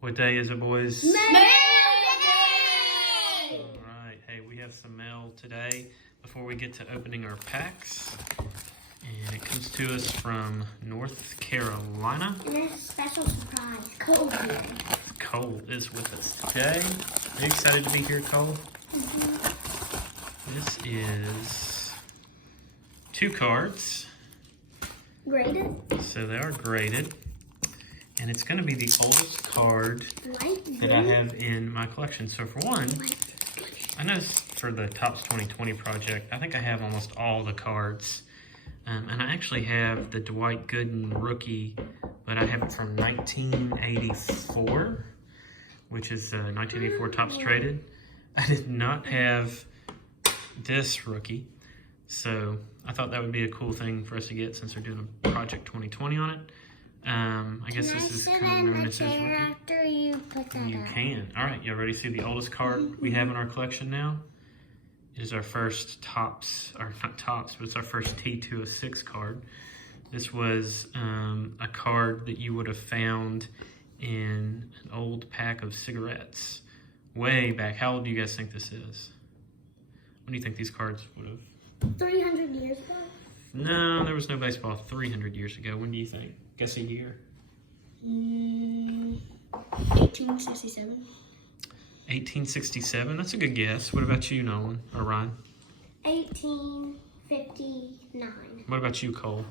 What day is it, boys? Mail day! All right. Hey, we have some mail today before we get to opening our packs. And it comes to us from North Carolina. And there's a special surprise. Cole here. Cole is with us today. Are you excited to be here, Cole? This is 2 cards. Graded. So they are graded. And it's going to be the oldest card that I have in my collection. So for one, I know for the Topps 2020 project, I think I have almost all the cards. And I actually have the Dwight Gooden rookie, but I have it from 1984, which is 1984 Topps traded. I did not have this rookie, so I thought that would be a cool thing for us to get since they're doing a Project 2020 on it. I guess this is kind of known as his rookie. After you put that You up. can. All right, y'all ready to see the oldest card we have in our collection now? It is our first Topps, or not Topps, but it's our first T206 card. This was a card that you would have found in an old pack of cigarettes way back. How old do you guys think this is? When do you think these cards would have? 300 years ago? No, there was no baseball 300 years ago. When do you think? Guess a year. 1867. 1867. That's a good guess. What about you, Nolan or Ryan? 1859. What about you, Cole?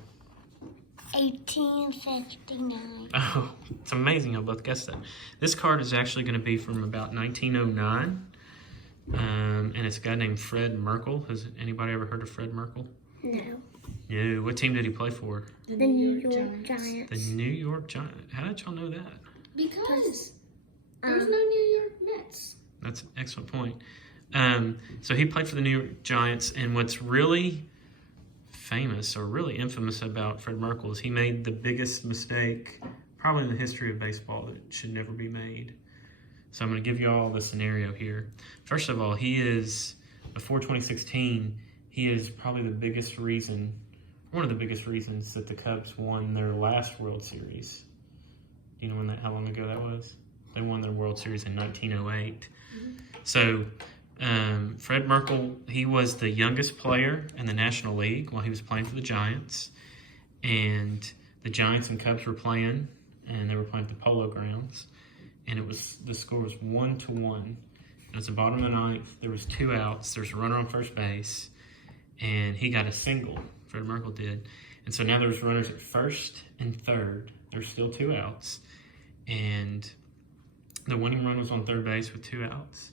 1859. Oh, it's amazing y'all both guessed that. This card is actually going to be from about 1909. And it's a guy named Fred Merkle. Has anybody ever heard of Fred Merkle? No. No. What team did he play for? The New York Giants. The New York Giants. How did y'all know that? Because there's no New York Mets. That's an excellent point. So he played for the New York Giants, and what's really famous or really infamous about Fred Merkle is he made the biggest mistake probably in the history of baseball that should never be made. So I'm going to give you all the scenario here. First of all, he is, before 2016, he is probably the biggest reason, one of the biggest reasons that the Cubs won their last World Series. Do you know how long ago that was? They won their World Series in 1908. So Fred Merkle, he was the youngest player in the National League while he was playing for the Giants. And the Giants and Cubs were playing, and they were playing at the Polo Grounds. And the score was 1-1. It was the bottom of the 9th. There was 2 outs. There's a runner on first base. And he got a single. Fred Merkle did. And so now there's runners at first and third. There's still 2 outs. And the winning run was on third base with 2 outs.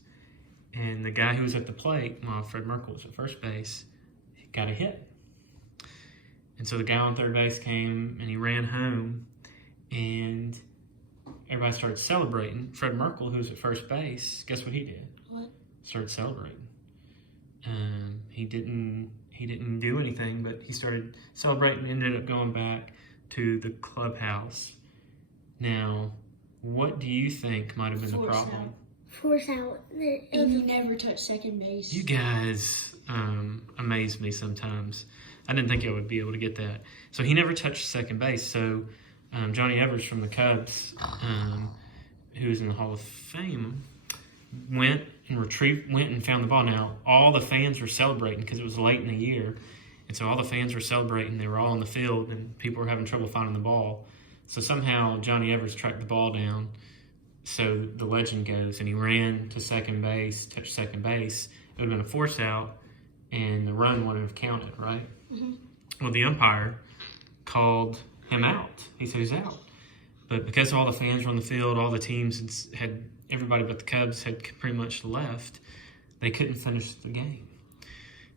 And the guy who was at the plate, while Fred Merkle was at first base, got a hit. And so the guy on third base came and he ran home. And everybody started celebrating. Fred Merkle, who was at first base, guess what he did? What? Started celebrating. He didn't do anything, but he started celebrating and ended up going back to the clubhouse. Now, what do you think might have been the problem? Force out. And he never touched second base. You guys amaze me sometimes. I didn't think I would be able to get that. So he never touched second base. So Johnny Evers from the Cubs, who is in the Hall of Fame, went and found the ball. Now, all the fans were celebrating because it was late in the year. And so all the fans were celebrating. They were all on the field, and people were having trouble finding the ball. So somehow Johnny Evers tracked the ball down. So the legend goes, and he ran to second base, touched second base. It would have been a force out, and the run wouldn't have counted, right? Mm-hmm. Well, the umpire called him out. He said he's out. But because all the fans were on the field, all the teams had everybody but the Cubs had pretty much left, they couldn't finish the game.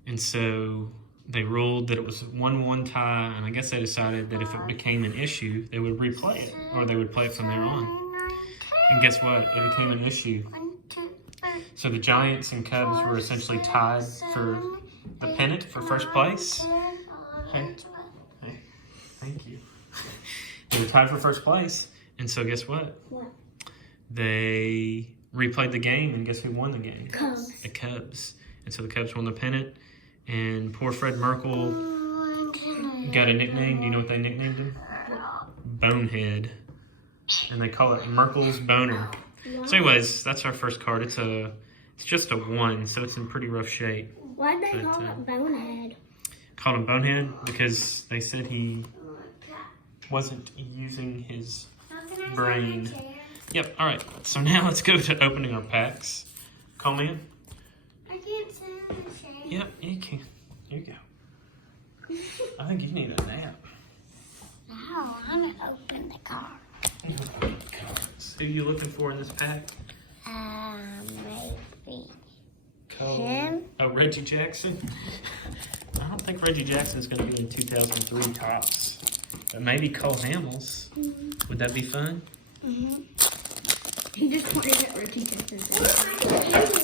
And so they ruled that it was a 1-1 tie, and I guess they decided that if it became an issue, they would replay it, or they would play it from there on. And guess what? It became an issue. So the Giants and Cubs were essentially tied for the pennant for first place. Hey, thank you. They were tied for first place. And so guess what? What? They replayed the game, and guess who won the game? Cubs. The Cubs. And so the Cubs won the pennant. And poor Fred Merkle got a nickname. Do you know what they nicknamed him? Bonehead. and they call it Merkel's Boner. So anyways, that's our first card. It's just a 1, so it's in pretty rough shape. Why'd they But, call it Bonehead? Called him Bonehead because they said he wasn't using his brain. Yep, alright. So now let's go to opening our packs. Call me in. I can't sit on the chair. Yep, you can. Here you go. I think you need a nap. No, I'm gonna open the card. Cards. Who are you looking for in this pack? Maybe Cole. him. Oh, Reggie Jackson? I don't think Reggie Jackson's going to be in 2003 Topps. But maybe Cole Hamels. Would that be fun? Mm-hmm. He just pointed at Richie Jackson.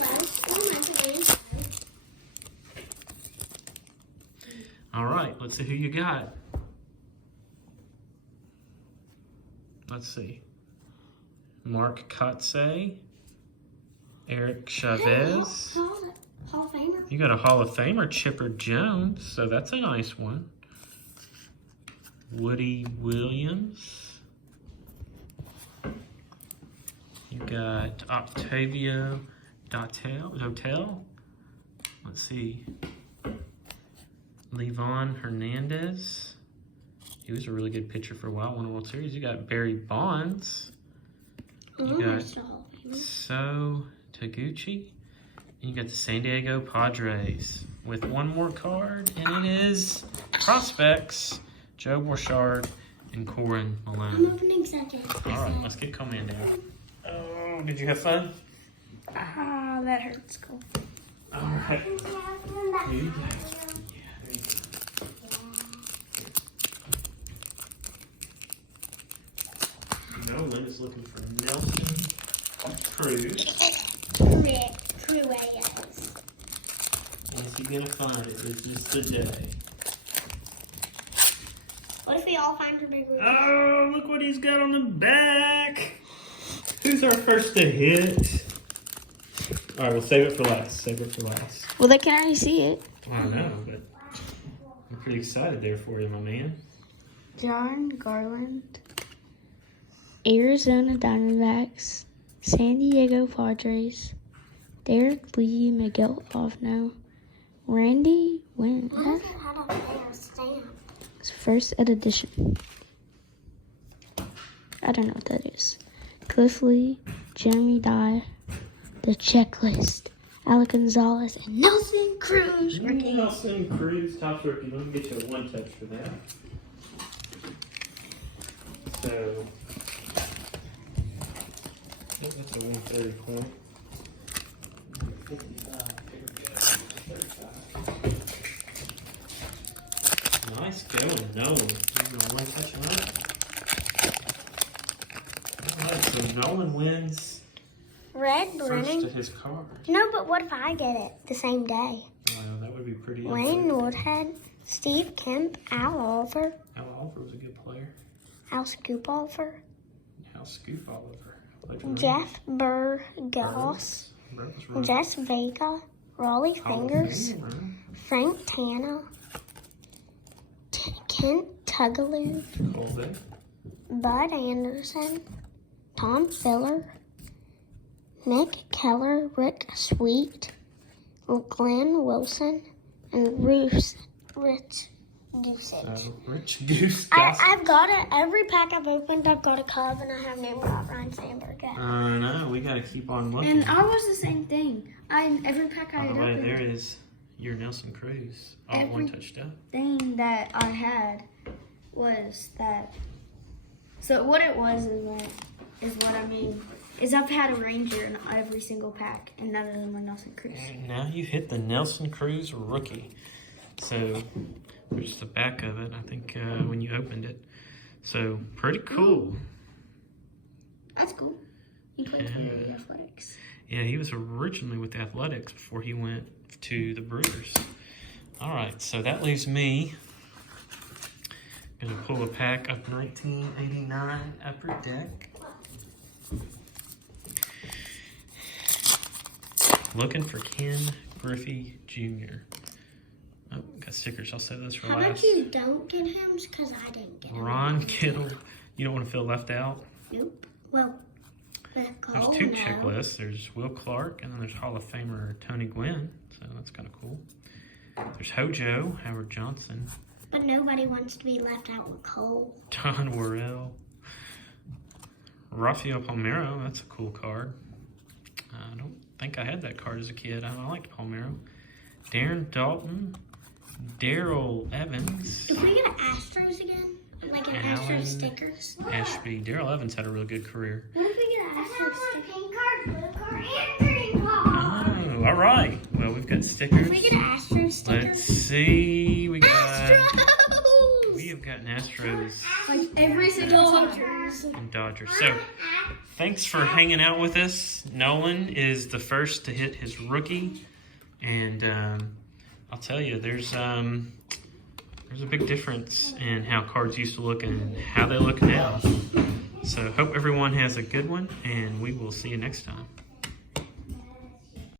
All right, let's see who you got. Let's see. Mark Kotze, Eric Chavez. Hall of Famer. You got a Hall of Famer, Chipper Jones, so that's a nice one. Woody Williams. You got Octavio Dotel. Let's see. Levon Hernandez. He was a really good pitcher for a while, won a World Series. You got Barry Bonds. You got So Taguchi. And you got the San Diego Padres with one more card, and it is Prospects, Joe Borchard and Corin I'm Malone. opening second. All right, let's get Coman down. Oh, did you have fun? Ah, that hurts. Cool. All right. Here you go. Yeah, there you go. Nolan is looking for Nelson Cruz. Trueyes. Is he gonna find it? Is this the day? What if we all find a big Oh, look what he's got on the back. Who's our first to hit? All right, we'll save it for last. Save it for last. Well, they can already see it. I know, but I'm pretty excited there for you, my man. John Garland, Arizona Diamondbacks, San Diego Padres, Derek Lee, Miguel Ovno, Randy Wynn. Why does it have a fair stamp? It's first edition. I don't know what that is. Cliff Lee, Jeremy Dye, The Checklist, Alec Gonzalez, and Nelson Cruz. Nelson Cruz, top rookie. Let me get you a one touch for that. So, I think that's a 130 point. 55. Nice going, Nolan. You gonna one touch on it? Alright, so Nolan wins Red first Brennan. to his card. No, but what if I get it the same day? Wow, that would be pretty Wayne unfair. Nordhead, Steve Kemp, Al Oliver, Al Oliver was a good player. Al Scoop Oliver, Al Scoop Oliver. Played for the Jeff Burgos, Rangers. Burgos, right. Jess Vega, Raleigh Hall of Fingers, Fame, right? Frank Tanner, Kent Tugaloo, Colby. Bud Anderson, Tom Filler, Nick Keller, Rick Sweet, Glenn Wilson, and Rich Goosage. So, Rich Goose. I've got it. Every pack I've opened, I've got a Cub, and I have named Ryan Sandberg. I know, we gotta keep on looking. And I was the same thing. Every pack I By had the way, opened, there is your Nelson Cruz. All Every- one touched up. thing that I had was that. So what it was is what I mean is I've had a Ranger in every single pack, and none of them were Nelson Cruz. And now you hit the Nelson Cruz rookie. So, there's the back of it, I think, when you opened it. So, pretty cool. That's cool. He played for Yeah. the Athletics. Yeah, he was originally with the Athletics before he went to the Brewers. All right, so that leaves me. Gonna pull a pack of 1989 Upper Deck. Looking for Ken Griffey Jr. Oh, got stickers. I'll save this for How last. about you don't get him because I didn't get him? Ron Kittle. You don't want to feel left out? Nope. Well, There's Cole, two no. checklists. There's Will Clark, and then there's Hall of Famer Tony Gwynn. So that's kind of cool. There's Hojo, Howard Johnson, But nobody wants to be left out with Cole. Don Worrell, Rafael Palmeiro. That's a cool card. I don't think I had that card as a kid. I liked Palmeiro. Darren Dalton, Daryl Evans, If we get an Astros again, like an Astros Alan stickers. Ashby. Daryl Evans had a real good career. What if we get an Astros sticker? Pink card, blue card, and green card. Oh, all right. Well, we've got stickers. If we get an Astros sticker. Let's see. We Astros! have got an Astros Like every single time. and Dodgers. So, thanks for hanging out with us. Nolan is the first to hit his rookie, and I'll tell you, there's a big difference in how cards used to look and how they look now. So, hope everyone has a good one, and we will see you next time.